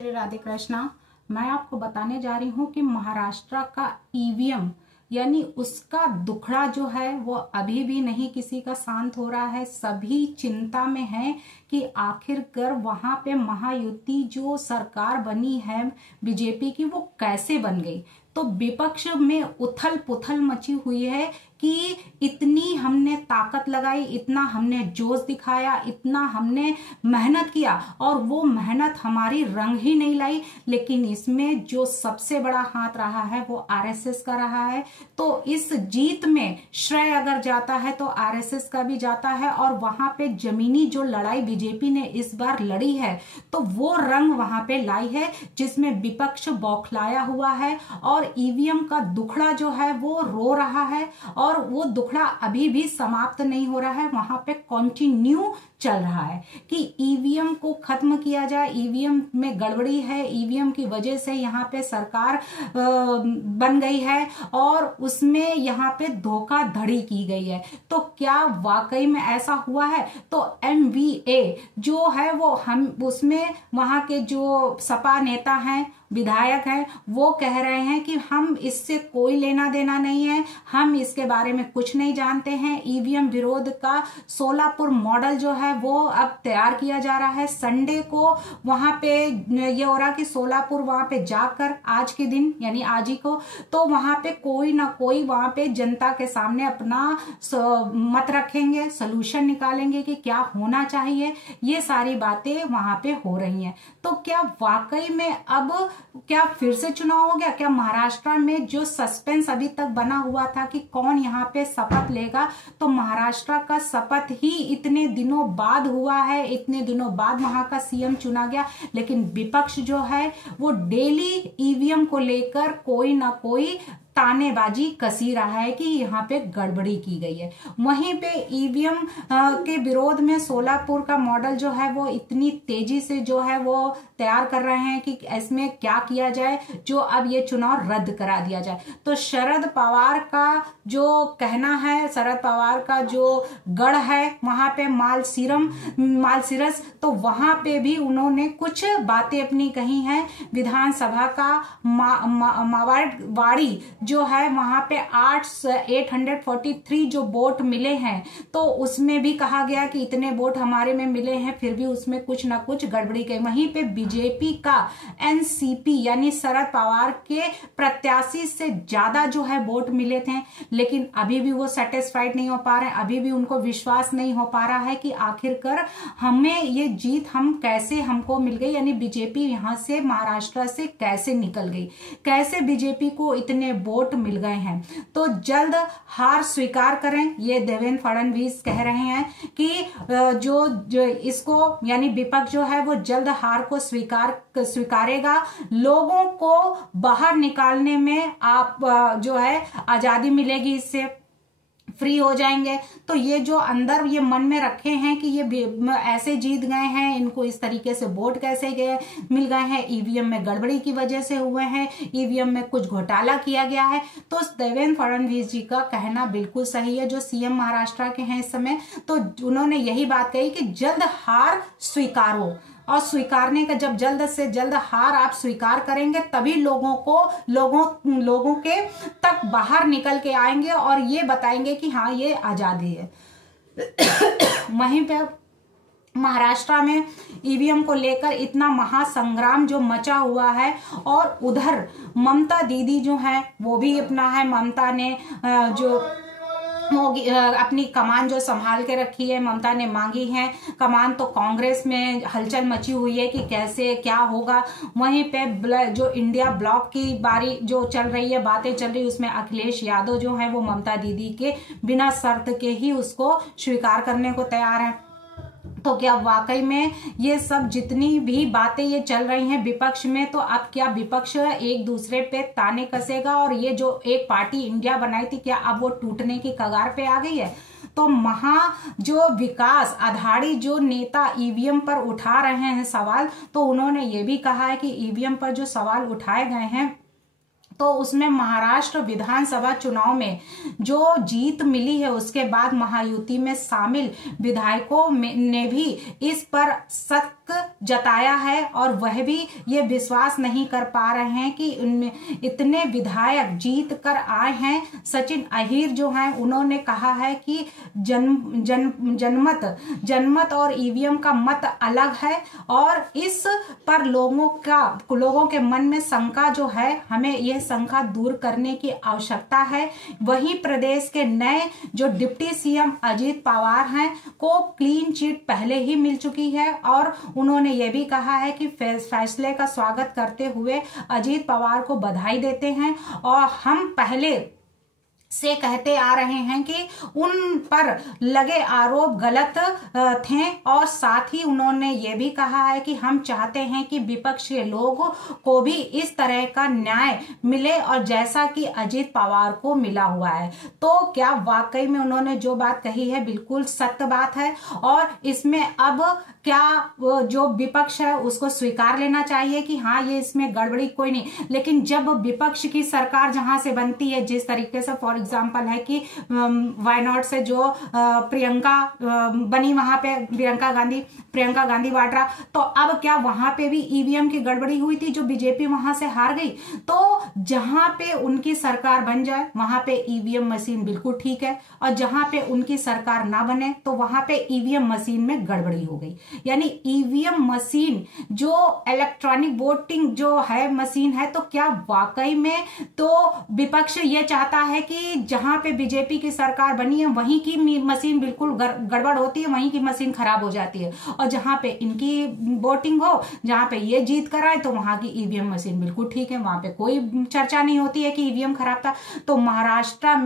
राधे कृष्णा। मैं आपको बताने जा रही हूँ कि महाराष्ट्र का ईवीएम यानी उसका दुखड़ा जो है वो अभी भी नहीं किसी का शांत हो रहा है। सभी चिंता में है कि आखिरकार वहां पे महायुति जो सरकार बनी है बीजेपी की वो कैसे बन गई। तो विपक्ष में उथल पुथल मची हुई है कि इतनी हमने ताकत लगाई, इतना हमने जोश दिखाया, इतना हमने मेहनत किया और वो मेहनत हमारी रंग ही नहीं लाई। लेकिन इसमें जो सबसे बड़ा हाथ रहा है वो आरएसएस का रहा है। तो इस जीत में श्रेय अगर जाता है तो आरएसएस का भी जाता है और वहां पे जमीनी जो लड़ाई बीजेपी ने इस बार लड़ी है तो वो रंग वहां पे लाई है जिसमें विपक्ष बौखलाया हुआ है और ईवीएम का दुखड़ा जो है वो रो रहा है और वो दुखड़ा अभी भी समाप्त नहीं हो रहा है, वहां पे कंटिन्यू चल रहा है कि ईवीएम को खत्म किया जाए। ईवीएम में गड़बड़ी है, ईवीएम की वजह से यहाँ पे सरकार बन गई है और उसमें यहाँ पे धोखाधड़ी की गई है। तो क्या वाकई में ऐसा हुआ है? तो एमवीए जो है वो हम उसमें वहां के जो सपा नेता हैं, विधायक हैं, वो कह रहे हैं कि हम इससे कोई लेना देना नहीं है, हम इसके बारे में कुछ नहीं जानते हैं। ईवीएम विरोध का सोलापुर मॉडल जो है वो अब तैयार किया जा रहा है। संडे को वहां पे ये हो रहा कि सोलापुर वहां पे जाकर आज के दिन यानी आज ही को तो वहां पे कोई ना कोई वहां पे जनता के सामने अपना मत रखेंगे, सोल्यूशन निकालेंगे कि क्या होना चाहिए। ये सारी बातें वहां पे हो रही हैं। तो क्या वाकई में अब क्या फिर से चुनाव हो गया? क्या महाराष्ट्र में जो सस्पेंस अभी तक बना हुआ था कि कौन यहाँ पे शपथ लेगा, तो महाराष्ट्र का शपथ ही इतने दिनों बाद हुआ है, इतने दिनों बाद वहां का सीएम चुना गया। लेकिन विपक्ष जो है वो डेली ईवीएम को लेकर कोई ना कोई तानेबाजी कसी रहा है कि यहाँ पे गड़बड़ी की गई है। वहीं पे ईवीएम के विरोध में सोलापुर का मॉडल जो है वो इतनी तेजी से जो है वो तैयार कर रहे हैं कि इसमें क्या किया जाए जो अब ये चुनाव रद्द करा दिया जाए। तो शरद पवार का जो कहना है, शरद पवार का जो गढ़ है वहां पे मालसीरस, तो वहां पे भी उन्होंने कुछ बातें अपनी कही हैं। विधानसभा का मावाड़ी जो है वहां पे 843 जो वोट मिले हैं तो उसमें भी कहा गया कि इतने वोट हमारे में मिले हैं, फिर भी उसमें कुछ ना कुछ गड़बड़ी गई। वहीं पे बीजेपी का एनसीपी यानी शरद पवार के प्रत्याशी से ज्यादा जो है वोट मिले थे, लेकिन अभी भी वो सेटिस्फाइड नहीं हो पा रहे हैं। अभी भी उनको विश्वास नहीं हो पा रहा है कि आखिरकार हमें ये जीत कैसे हमको मिल गई, यानी बीजेपी यहां से महाराष्ट्र से कैसे निकल गई, कैसे बीजेपी को इतने वोट मिल गए हैं। तो जल्द हार स्वीकार करें, ये देवेंद्र फडणवीस कह रहे हैं कि जो इसको यानी विपक्ष जो है वो जल्द हार को स्वीकारेगा। लोगों को बाहर निकालने में आप जो है आजादी मिलेगी, इससे फ्री हो जाएंगे। तो ये जो अंदर ये मन में रखे हैं कि ये ऐसे जीत गए हैं, इनको इस तरीके से वोट कैसे मिल गए हैं, ईवीएम में गड़बड़ी की वजह से हुए हैं, ईवीएम में कुछ घोटाला किया गया है। तो देवेंद्र फडणवीस जी का कहना बिल्कुल सही है, जो सीएम महाराष्ट्र के हैं इस समय। तो उन्होंने यही बात कही कि जल्द हार स्वीकारो, और स्वीकारने का जब जल्द से जल्द हार आप स्वीकार करेंगे तभी लोगों के तक बाहर निकल के आएंगे और ये बताएंगे कि हाँ ये आजादी है। वहीं पे महाराष्ट्र में ईवीएम को लेकर इतना महासंग्राम जो मचा हुआ है और उधर ममता दीदी जो है वो भी अपना है, ममता ने जो अपनी कमान जो संभाल के रखी है, ममता ने मांगी है कमान। तो कांग्रेस में हलचल मची हुई है कि कैसे क्या होगा। वहीं पे जो इंडिया ब्लॉक की बारी जो चल रही है, बातें चल रही, उसमें अखिलेश यादव जो है वो ममता दीदी के बिना शर्त के ही उसको स्वीकार करने को तैयार है। तो क्या वाकई में ये सब जितनी भी बातें ये चल रही हैं विपक्ष में, तो अब क्या विपक्ष एक दूसरे पे ताने कसेगा और ये जो एक पार्टी इंडिया बनाई थी क्या अब वो टूटने की कगार पे आ गई है? तो जो विकास आधाड़ी जो नेता ईवीएम पर उठा रहे हैं सवाल, तो उन्होंने ये भी कहा है कि ईवीएम पर जो सवाल उठाए गए हैं तो उसमें महाराष्ट्र विधानसभा चुनाव में जो जीत मिली है उसके बाद महायुति में शामिल विधायकों ने भी इस पर सख्त जताया है और वह भी ये विश्वास नहीं कर पा रहे हैं कि उनमें इतने विधायक जीत कर आए हैं। सचिन अहीर जो हैं उन्होंने कहा है कि जनमत और ईवीएम का मत अलग है और इस पर लोगों के मन में शंका जो है, हमें यह शंका दूर करने की आवश्यकता है। वहीं प्रदेश के नए जो डिप्टी सीएम अजीत पवार हैं को क्लीन चिट पहले ही मिल चुकी है और उन्होंने ये भी कहा है कि फैसले का स्वागत करते हुए अजीत पवार को बधाई देते हैं और हम पहले से कहते आ रहे हैं कि उन पर लगे आरोप गलत थे और साथ ही उन्होंने ये भी कहा है कि हम चाहते हैं कि विपक्ष के लोगों को भी इस तरह का न्याय मिले और जैसा कि अजीत पवार को मिला हुआ है। तो क्या वाकई में उन्होंने जो बात कही है बिल्कुल सत्य बात है और इसमें अब क्या जो विपक्ष है उसको स्वीकार लेना चाहिए कि हाँ ये इसमें गड़बड़ी कोई नहीं, लेकिन जब विपक्ष की सरकार जहां से बनती है, जिस तरीके से फॉर एग्जाम्पल है कि वायनाड से जो प्रियंका बनी, वहां पे प्रियंका गांधी वाड्रा, तो अब क्या वहां पे भी ईवीएम की गड़बड़ी हुई थी जो बीजेपी वहां से हार गई। तो जहां पे उनकी सरकार बन जाए वहां पे ईवीएम मशीन बिल्कुल ठीक है और जहां पे उनकी सरकार ना बने तो वहां पे ईवीएम मशीन में गड़बड़ी हो गई। यानी ईवीएम मशीन जो इलेक्ट्रॉनिक वोटिंग जो है मशीन है, तो क्या वाकई में तो विपक्ष ये चाहता है कि जहां पे बीजेपी की सरकार बनी है वहीं की मशीन बिल्कुल गड़बड़ होती है, वहीं की मशीन खराब हो जाती है और जहां पे इनकी वोटिंग हो, जहां पे ये जीत कर आए तो वहां की ईवीएम मशीन बिल्कुल ठीक है, वहां पे कोई चर्चा नहीं होती है कि ईवीएम खराब था। तो महाराष्ट्र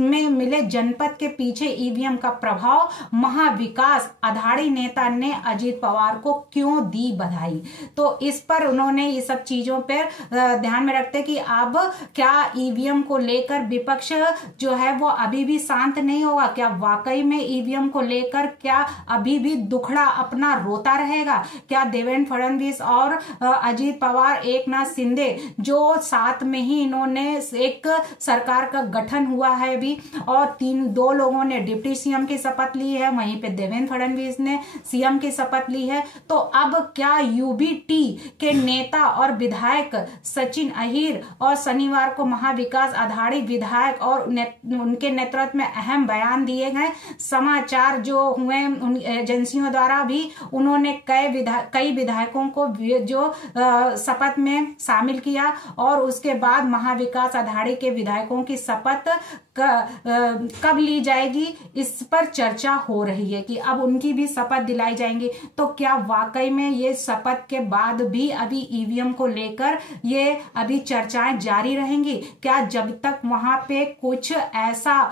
में मिले जनपद के पीछे ईवीएम का प्रभाव, महाविकास अघाड़ी नेता ने अजीत पवार को क्यों दी बधाई। तो इस पर उन्होंने ये सब चीजों पर ध्यान में रखते कि अब क्या ईवीएम को लेकर विपक्ष जो है वो अभी भी शांत नहीं होगा, क्या वाकई में ईवीएम को लेकर क्या अभी भी दुखड़ा अपना रोता रहेगा, क्या देवेंद्र फडणवीस और अजीत पवार, एकनाथ शिंदे जो साथ में ही इन्होंने एक सरकार का गठन हुआ है अभी और दो लोगों ने डिप्टी सीएम की शपथ ली है, वहीं पे देवेंद्र फडणवीस ने सीएम की शपथ ली है। तो अब क्या यूबीटी के नेता और विधायक सचिन अहीर और शनिवार को महाविकास अघाड़ी विधायक और उनके नेतृत्व में अहम बयान दिए गए। समाचार जो हुए उन एजेंसियों द्वारा भी उन्होंने कई विधायकों को जो शपथ में शामिल किया और उसके बाद महाविकास अघाड़ी के विधायकों की शपथ कब ली जाएगी इस पर चर्चा हो रही है कि अब उनकी भी शपथ दिलाई जाएंगी। तो क्या वाकई में ये शपथ के बाद भी अभी ईवीएम को लेकर ये अभी चर्चाएं जारी रहेंगी? क्या जब तक वहां पे कुछ ऐसा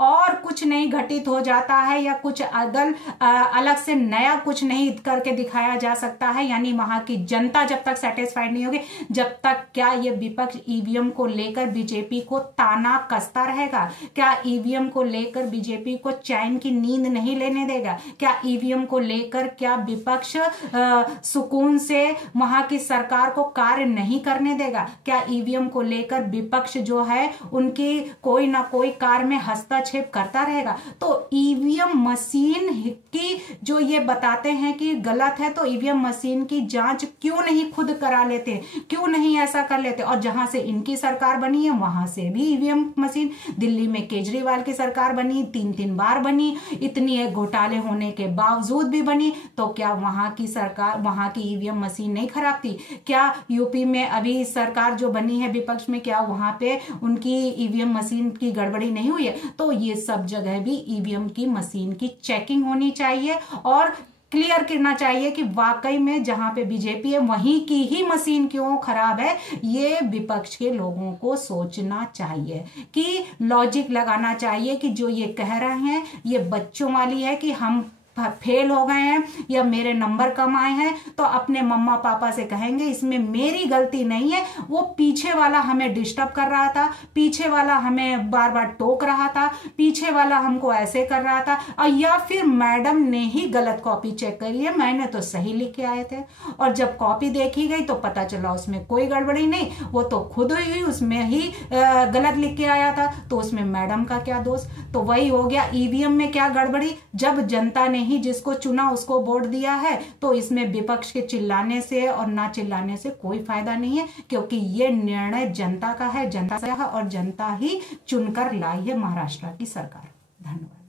और कुछ नहीं घटित हो जाता है या कुछ अलग से नया कुछ नहीं करके दिखाया जा सकता है, यानी वहां की जनता जब तक सेटिस्फाइड नहीं होगी, जब तक क्या ये विपक्ष ईवीएम को लेकर बीजेपी को ताना कसता रहेगा? क्या ईवीएम को लेकर बीजेपी को चैन की नींद नहीं लेने देगा? क्या ईवीएम को लेकर क्या विपक्ष सुकून से वहां की सरकार को कार्य नहीं करने देगा? क्या ईवीएम को लेकर विपक्ष जो है उनकी कोई ना कोई कार्य में हस्तक्षेप करता रहेगा? तो ईवीएम मशीन की जो ये बताते हैं कि गलत है, तो ईवीएम मशीन की जांच क्यों नहीं खुद करा लेते, क्यों नहीं ऐसा कर लेते? और जहां से इनकी सरकार बनी है वहां से भी ईवीएम मशीन, दिल्ली में केजरीवाल की सरकार बनी, 3 बार बनी, इतनी घोटाले होने के बावजूद भी बनी, तो क्या वहां की सरकार, वहां की ईवीएम मशीन नहीं खराब थी? क्या यूपी में अभी सरकार जो बनी है विपक्ष में, क्या वहां पे उनकी ईवीएम मशीन की गड़बड़ी नहीं हुई है? तो ये सब जगह भी ईवीएम की मशीन की चेकिंग होनी चाहिए और क्लियर करना चाहिए कि वाकई में जहां पे बीजेपी है वहीं की ही मशीन क्यों खराब है। ये विपक्ष के लोगों को सोचना चाहिए कि लॉजिक लगाना चाहिए कि जो ये कह रहे हैं ये बच्चों वाली है कि हम फेल हो गए हैं या मेरे नंबर कम आए हैं, तो अपने मम्मा पापा से कहेंगे इसमें मेरी गलती नहीं है, वो पीछे वाला हमें डिस्टर्ब कर रहा था, पीछे वाला हमें बार बार टोक रहा था, पीछे वाला हमको ऐसे कर रहा था, और या फिर मैडम ने ही गलत कॉपी चेक करी है, मैंने तो सही लिख के आए थे और जब कॉपी देखी गई तो पता चला उसमें कोई गड़बड़ी नहीं, वो तो खुद ही उसमें ही गलत लिख के आया था, तो उसमें मैडम का क्या दोष? तो वही हो गया ईवीएम में क्या गड़बड़ी, जब जनता ने ही जिसको चुना उसको वोट दिया है, तो इसमें विपक्ष के चिल्लाने से और ना चिल्लाने से कोई फायदा नहीं है, क्योंकि ये निर्णय जनता का है, जनता से है और जनता ही चुनकर लाई है महाराष्ट्र की सरकार। धन्यवाद।